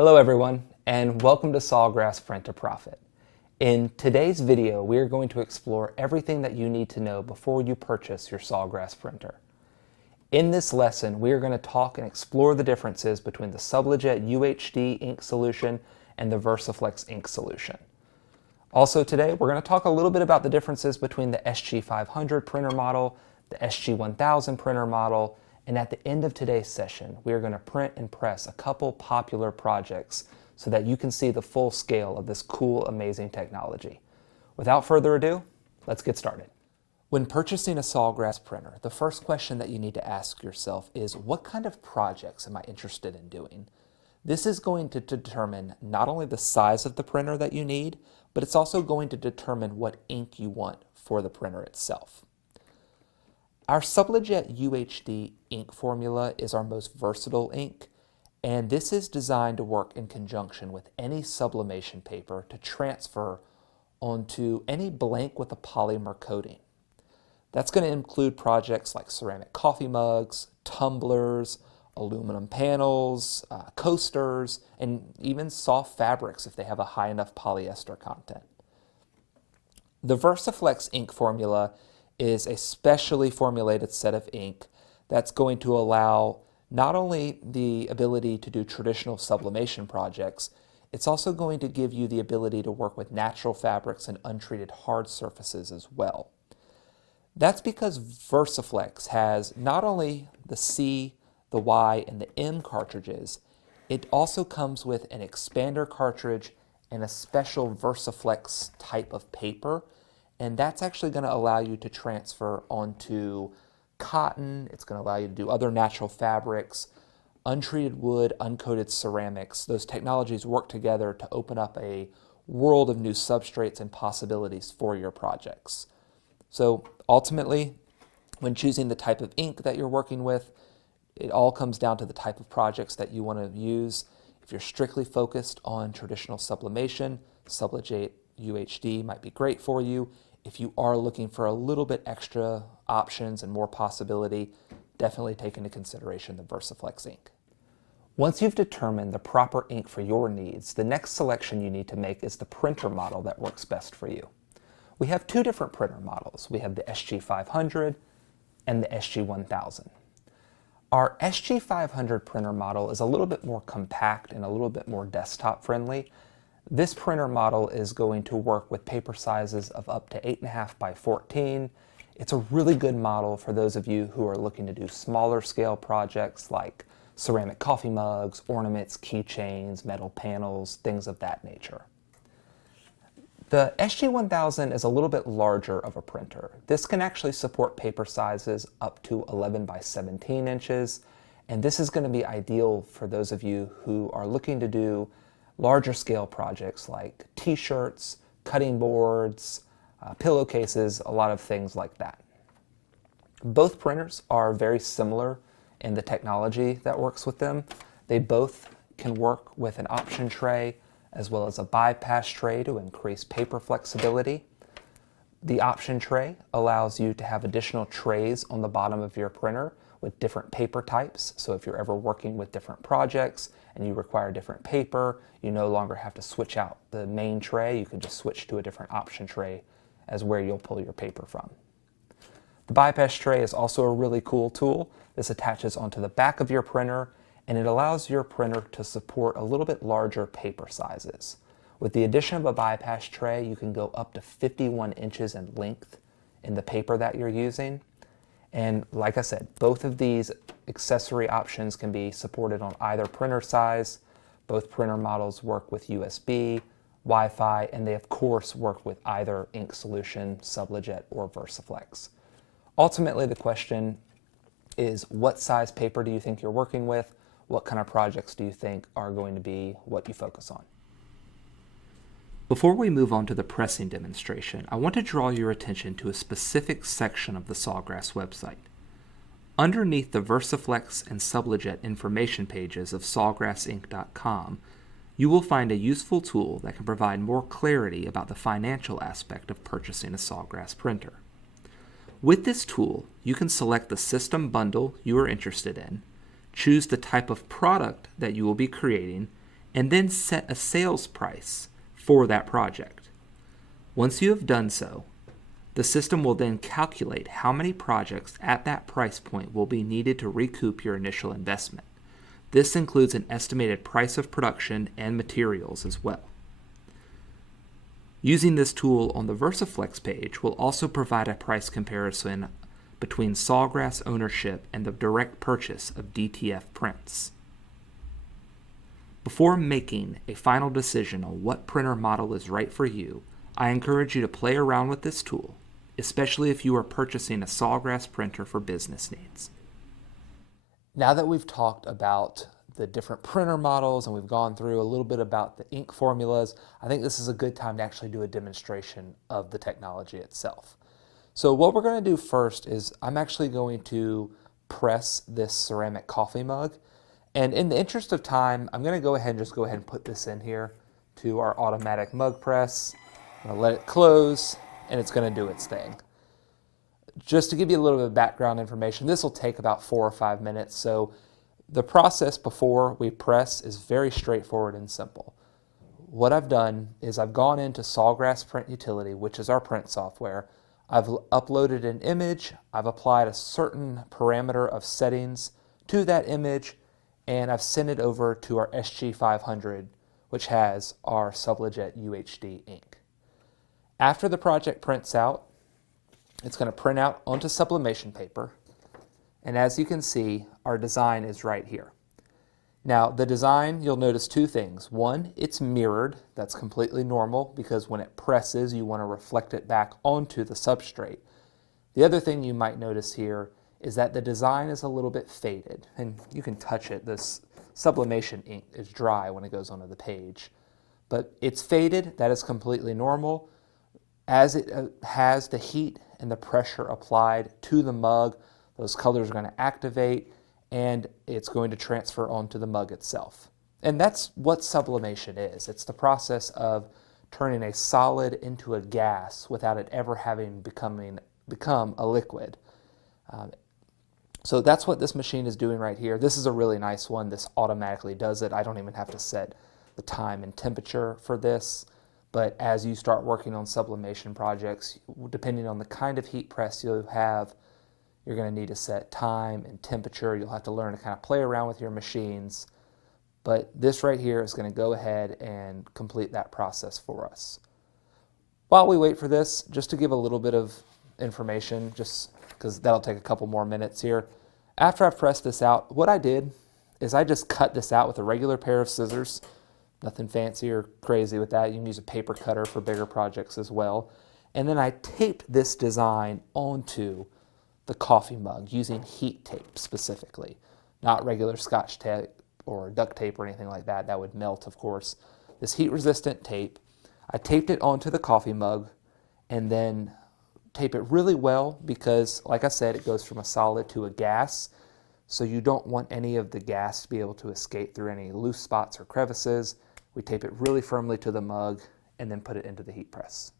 Hello everyone, and welcome to Sawgrass Print to Profit. In today's video, we are going to explore everything that you need to know before you purchase your Sawgrass printer. In this lesson, we are going to talk and explore the differences between the Sublijet UHD ink solution and the VersaFlex ink solution. Also today, we're going to talk a little bit about the differences between the SG500 printer model, the SG1000 printer model, and at the end of today's session, we are going to print and press a couple popular projects so that you can see the full scale of this cool, amazing technology. Without further ado, let's get started. When purchasing a Sawgrass printer, the first question that you need to ask yourself is, what kind of projects am I interested in doing? This is going to determine not only the size of the printer that you need, but it's also going to determine what ink you want for the printer itself. Our Sublijet UHD ink formula is our most versatile ink, and this is designed to work in conjunction with any sublimation paper to transfer onto any blank with a polymer coating. That's going to include projects like ceramic coffee mugs, tumblers, aluminum panels, coasters, and even soft fabrics if they have a high enough polyester content. The VersaFlex ink formula is a specially formulated set of ink that's going to allow not only the ability to do traditional sublimation projects, it's also going to give you the ability to work with natural fabrics and untreated hard surfaces as well. That's because VersaFlex has not only the C, the Y, and the M cartridges, it also comes with an expander cartridge and a special VersaFlex type of paper, and that's actually going to allow you to transfer onto cotton. It's going to allow you to do other natural fabrics, untreated wood, uncoated ceramics. Those technologies work together to open up a world of new substrates and possibilities for your projects. So ultimately, when choosing the type of ink that you're working with, it all comes down to the type of projects that you want to use. If you're strictly focused on traditional sublimation, Sublijet UHD might be great for you. If you are looking for a little bit extra options and more possibility, definitely take into consideration the VersaFlex ink. Once you've determined the proper ink for your needs, the next selection you need to make is the printer model that works best for you. We have two different printer models. We have the SG500 and the SG1000. Our SG500 printer model is a little bit more compact and a little bit more desktop friendly. This printer model is going to work with paper sizes of up to 8.5 by 14. It's a really good model for those of you who are looking to do smaller scale projects like ceramic coffee mugs, ornaments, keychains, metal panels, things of that nature. The SG1000 is a little bit larger of a printer. This can actually support paper sizes up to 11 by 17 inches, and this is going to be ideal for those of you who are looking to do larger scale projects like t-shirts, cutting boards, pillowcases, a lot of things like that. Both printers are very similar in the technology that works with them. They both can work with an option tray as well as a bypass tray to increase paper flexibility. The option tray allows you to have additional trays on the bottom of your printer with different paper types. So if you're ever working with different projects and you require different paper, you no longer have to switch out the main tray. You can just switch to a different option tray as where you'll pull your paper from. The bypass tray is also a really cool tool. This attaches onto the back of your printer, and it allows your printer to support a little bit larger paper sizes. With the addition of a bypass tray, you can go up to 51 inches in length in the paper that you're using. And like I said, both of these accessory options can be supported on either printer size. Both printer models work with USB, Wi-Fi, and they of course work with either ink solution, Sublijet, or VersaFlex. Ultimately, the question is, what size paper do you think you're working with? What kind of projects do you think are going to be what you focus on? Before we move on to the pressing demonstration, I want to draw your attention to a specific section of the Sawgrass website. Underneath the VersaFlex and Sublijet information pages of sawgrassinc.com, you will find a useful tool that can provide more clarity about the financial aspect of purchasing a Sawgrass printer. With this tool, you can select the system bundle you are interested in, choose the type of product that you will be creating, and then set a sales price for that project. Once you have done so, the system will then calculate how many projects at that price point will be needed to recoup your initial investment. This includes an estimated price of production and materials as well. Using this tool on the VersaFlex page will also provide a price comparison between Sawgrass ownership and the direct purchase of DTF prints. Before making a final decision on what printer model is right for you, I encourage you to play around with this tool, especially if you are purchasing a Sawgrass printer for business needs. Now that we've talked about the different printer models and we've gone through a little bit about the ink formulas, I think this is a good time to actually do a demonstration of the technology itself. So what we're going to do first is I'm actually going to press this ceramic coffee mug, and in the interest of time I'm going to go ahead and put this in here to our automatic mug press. I'm going to let it close and it's going to do its thing. Just to give you a little bit of background information, this will take about 4 or 5 minutes, so the process before we press is very straightforward and simple. What I've done is I've gone into Sawgrass Print Utility, which is our print software. I've uploaded an image, I've applied a certain parameter of settings to that image, and I've sent it over to our SG500, which has our Sublijet UHD ink. After the project prints out, it's going to print out onto sublimation paper, and as you can see, our design is right here. Now, the design, you'll notice 2 things. One, it's mirrored. That's completely normal because when it presses, you want to reflect it back onto the substrate. The other thing you might notice here is that the design is a little bit faded, and you can touch it. This sublimation ink is dry when it goes onto the page, but it's faded. That is completely normal. As it has the heat and the pressure applied to the mug, those colors are going to activate and it's going to transfer onto the mug itself. And that's what sublimation is. It's the process of turning a solid into a gas without it ever having become a liquid. So that's what this machine is doing right here. This is a really nice one. This automatically does it. I don't even have to set the time and temperature for this. But as you start working on sublimation projects, depending on the kind of heat press you have, you're going to need to set time and temperature. You'll have to learn to kind of play around with your machines. But this right here is going to go ahead and complete that process for us. While we wait for this, just to give a little bit of information, just because that'll take a couple more minutes here. After I've pressed this out, what I did is I just cut this out with a regular pair of scissors. Nothing fancy or crazy with that. You can use a paper cutter for bigger projects as well. And then I taped this design onto the coffee mug using heat tape specifically, not regular Scotch tape or duct tape or anything like that. That would melt, of course. This heat-resistant tape, I taped it onto the coffee mug and then tape it really well because, like I said, it goes from a solid to a gas. So you don't want any of the gas to be able to escape through any loose spots or crevices. We tape it really firmly to the mug and then put it into the heat press.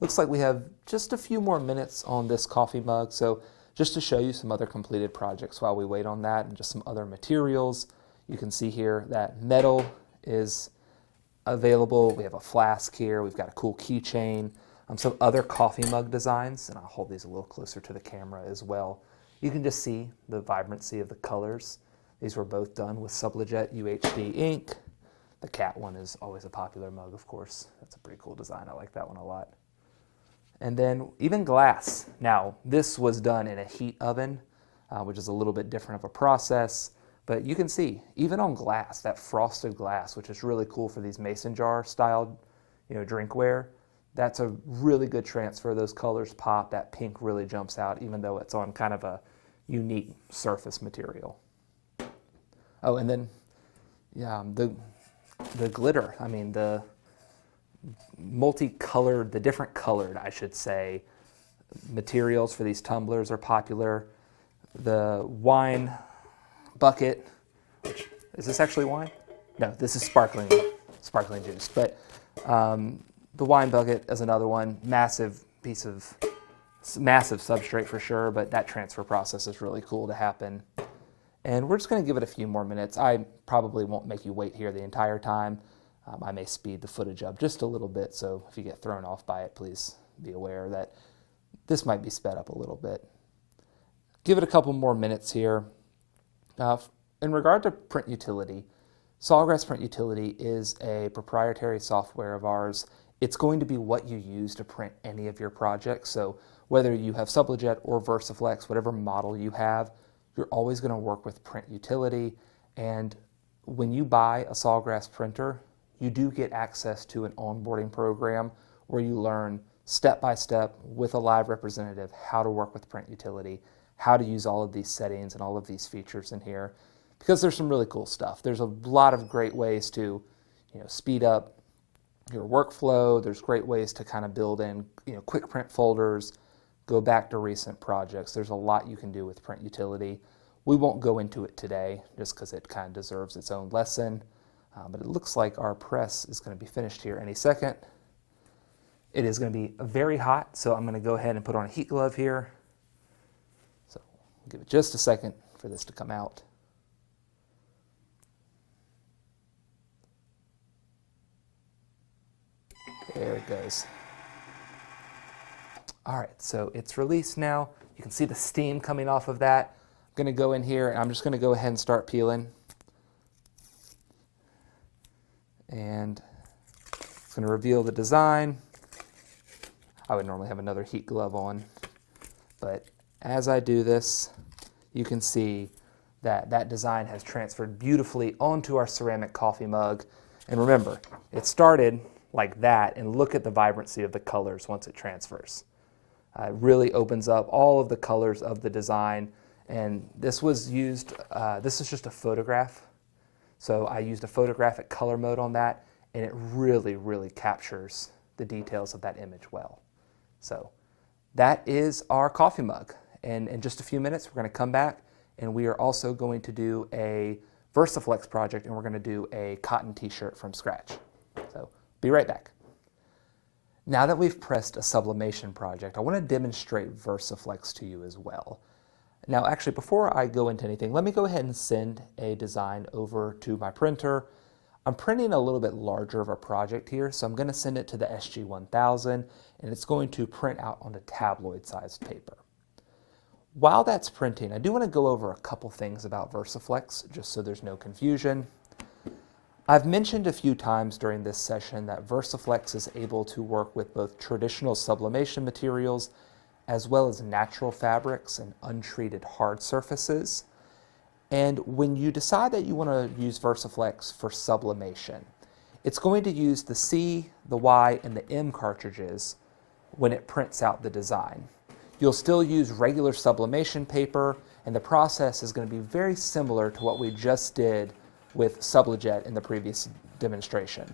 Looks like we have just a few more minutes on this coffee mug, so just to show you some other completed projects while we wait on that and just some other materials. You can see here that metal is available. We have a flask here. We've got a cool keychain. Some other coffee mug designs, and I'll hold these a little closer to the camera as well. You can just see the vibrancy of the colors. These were both done with Sublijet UHD ink. The cat one is always a popular mug, of course. That's a pretty cool design. I like that one a lot. And then even glass. Now, this was done in a heat oven, which is a little bit different of a process. But you can see, even on glass, that frosted glass, which is really cool for these mason jar style, drinkware, that's a really good transfer. Those colors pop. That pink really jumps out, even though it's on kind of a unique surface material. Oh, and then, the glitter. I mean, the multicolored, the different colored, I should say, materials for these tumblers are popular. The wine bucket, is this actually wine? No, this is sparkling juice. But the wine bucket is another one. Massive substrate for sure, but that transfer process is really cool to happen. And we're just going to give it a few more minutes. I probably won't make you wait here the entire time. I may speed the footage up just a little bit, so if you get thrown off by it, please be aware that this might be sped up a little bit. Give it a couple more minutes here. In regard to Print Utility, Sawgrass Print Utility is a proprietary software of ours. It's going to be what you use to print any of your projects. So whether you have Sublijet or VersaFlex, whatever model you have, you're always going to work with Print Utility. And when you buy a Sawgrass printer, you do get access to an onboarding program where you learn step by step with a live representative how to work with Print Utility, how to use all of these settings and all of these features in here, because there's some really cool stuff. There's a lot of great ways to, speed up your workflow. There's great ways to kind of build in, quick print folders, go back to recent projects. There's a lot you can do with Print Utility. We won't go into it today just because it kind of deserves its own lesson. But it looks like our press is going to be finished here any second. It is going to be very hot, so I'm going to go ahead and put on a heat glove here. So I'll give it just a second for this to come out. There it goes. All right, so it's released now. You can see the steam coming off of that. I'm going to go in here and I'm just going to go ahead and start peeling. And it's going to reveal the design. I would normally have another heat glove on, but as I do this, you can see that that design has transferred beautifully onto our ceramic coffee mug. And remember, it started like that, and look at the vibrancy of the colors once it transfers. It really opens up all of the colors of the design, and this was used, this is just a photograph. So I used a photographic color mode on that, and it really, really captures the details of that image well. So that is our coffee mug. And in just a few minutes, we're going to come back, and we are also going to do a VersaFlex project, and we're going to do a cotton t-shirt from scratch. So be right back. Now that we've pressed a sublimation project, I want to demonstrate VersaFlex to you as well. Now, actually, before I go into anything, let me go ahead and send a design over to my printer. I'm printing a little bit larger of a project here, so I'm going to send it to the SG-1000, and it's going to print out onto tabloid-sized paper. While that's printing, I do want to go over a couple things about VersaFlex, just so there's no confusion. I've mentioned a few times during this session that VersaFlex is able to work with both traditional sublimation materials as well as natural fabrics and untreated hard surfaces. And when you decide that you want to use VersaFlex for sublimation, it's going to use the C, the Y, and the M cartridges when it prints out the design. You'll still use regular sublimation paper, and the process is going to be very similar to what we just did with Sublijet in the previous demonstration.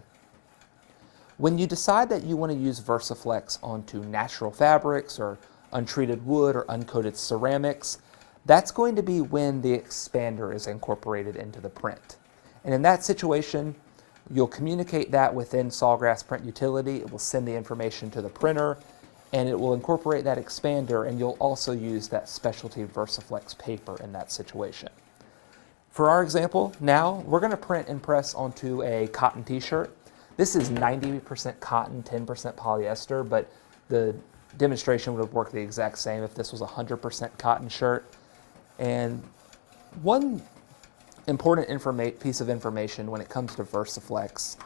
When you decide that you want to use VersaFlex onto natural fabrics or untreated wood or uncoated ceramics, that's going to be when the expander is incorporated into the print. And in that situation, you'll communicate that within Sawgrass Print Utility. It will send the information to the printer, and it will incorporate that expander, and you'll also use that specialty VersaFlex paper in that situation. For our example, now we're going to print and press onto a cotton t-shirt. This is 90% cotton, 10% polyester, but the demonstration would have worked the exact same if this was a 100% cotton shirt. And one important piece of information when it comes to VersaFlex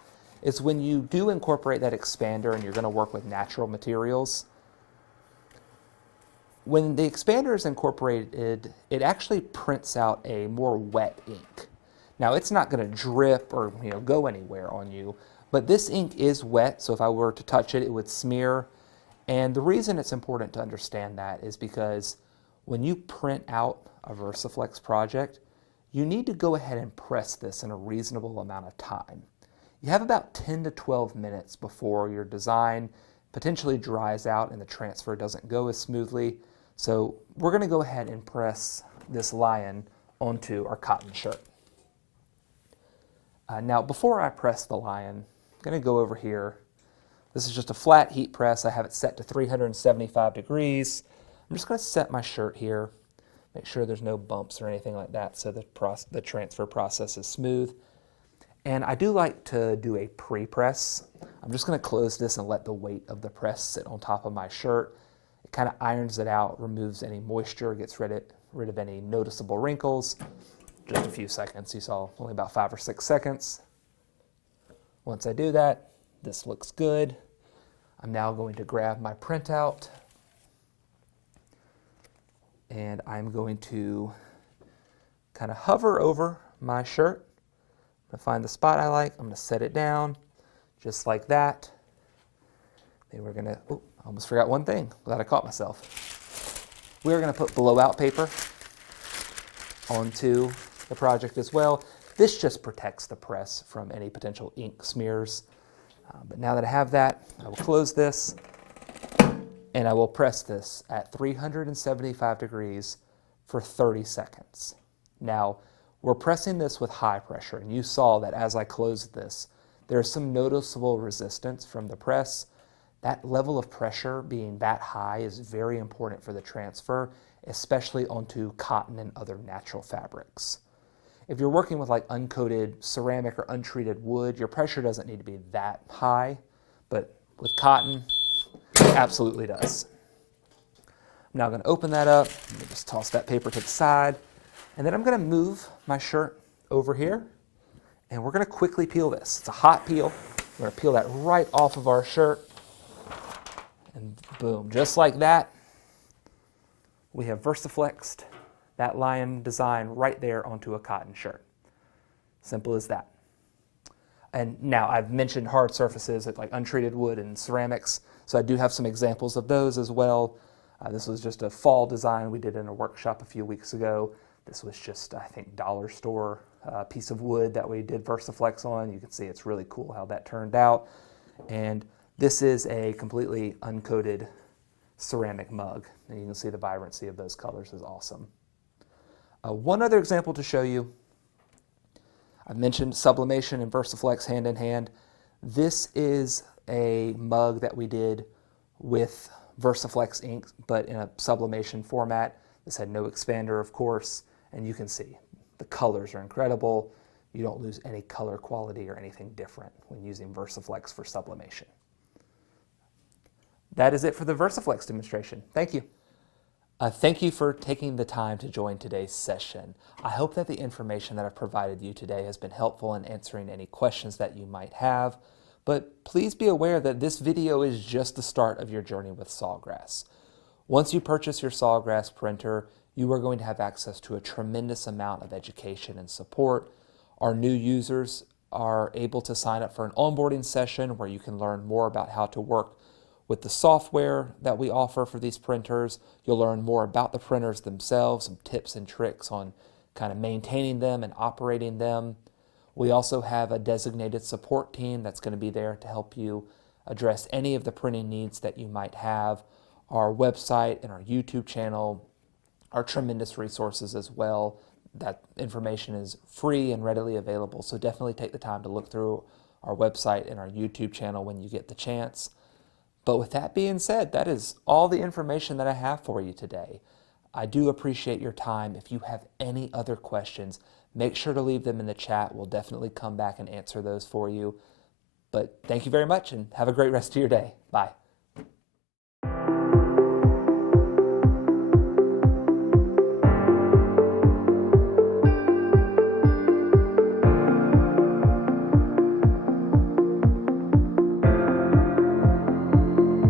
is when you do incorporate that expander and you're going to work with natural materials, when the expander is incorporated, it actually prints out a more wet ink. Now, it's not going to drip or go anywhere on you, but this ink is wet, so if I were to touch it, it would smear. And the reason it's important to understand that is because when you print out a VersaFlex project, you need to go ahead and press this in a reasonable amount of time. You have about 10 to 12 minutes before your design potentially dries out and the transfer doesn't go as smoothly. So we're going to go ahead and press this lion onto our cotton shirt. Now, before I press the lion, I'm going to go over here. This is just a flat heat press. I have it set to 375 degrees. I'm just going to set my shirt here. Make sure there's no bumps or anything like that so the transfer process is smooth. And I do like to do a pre-press. I'm just going to close this and let the weight of the press sit on top of my shirt. It kind of irons it out, removes any moisture, gets rid of any noticeable wrinkles. Just a few seconds. You saw only about 5 or 6 seconds. Once I do that, this looks good. I'm now going to grab my printout and I'm going to kind of hover over my shirt. I'm going to find the spot I like. I'm going to set it down just like that. Then we're going to, I almost forgot one thing. Glad I caught myself. We're going to put blowout paper onto the project as well. This just protects the press from any potential ink smears. But now that I have that, I will close this and I will press this at 375 degrees for 30 seconds. Now, we're pressing this with high pressure, and you saw that as I closed this, there's some noticeable resistance from the press. That level of pressure being that high is very important for the transfer, especially onto cotton and other natural fabrics. If you're working with like uncoated ceramic or untreated wood, your pressure doesn't need to be that high, but with cotton, it absolutely does. I'm now going to open that up. Let me just toss that paper to the side, and then I'm going to move my shirt over here, and we're going to quickly peel this. It's a hot peel. We're going to peel that right off of our shirt, and boom, just like that, we have VersaFlexed that lion design right there onto a cotton shirt. Simple as that. And now I've mentioned hard surfaces like untreated wood and ceramics, so I do have some examples of those as well. This was just a fall design we did in a workshop a few weeks ago. This was just, I think, dollar store piece of wood that we did VersaFlex on. You can see it's really cool how that turned out. And this is a completely uncoated ceramic mug, and you can see the vibrancy of those colors is awesome. One other example to show you, I've mentioned Sublimation and VersaFlex hand in hand. This is a mug that we did with VersaFlex ink, but in a sublimation format. This had no expander, of course, and you can see the colors are incredible. You don't lose any color quality or anything different when using VersaFlex for sublimation. That is it for the VersaFlex demonstration. Thank you. Thank you for taking the time to join today's session. I hope that the information that I've provided you today has been helpful in answering any questions that you might have, but please be aware that this video is just the start of your journey with Sawgrass. Once you purchase your Sawgrass printer, you are going to have access to a tremendous amount of education and support. Our new users are able to sign up for an onboarding session where you can learn more about how to work with the software that we offer for these printers. You'll learn more about the printers themselves, some tips and tricks on kind of maintaining them and operating them. We also have a designated support team that's going to be there to help you address any of the printing needs that you might have. Our website and our YouTube channel are tremendous resources as well. That information is free and readily available, so definitely take the time to look through our website and our YouTube channel when you get the chance. But with that being said, that is all the information that I have for you today. I do appreciate your time. If you have any other questions, make sure to leave them in the chat. We'll definitely come back and answer those for you. But thank you very much and have a great rest of your day. Bye.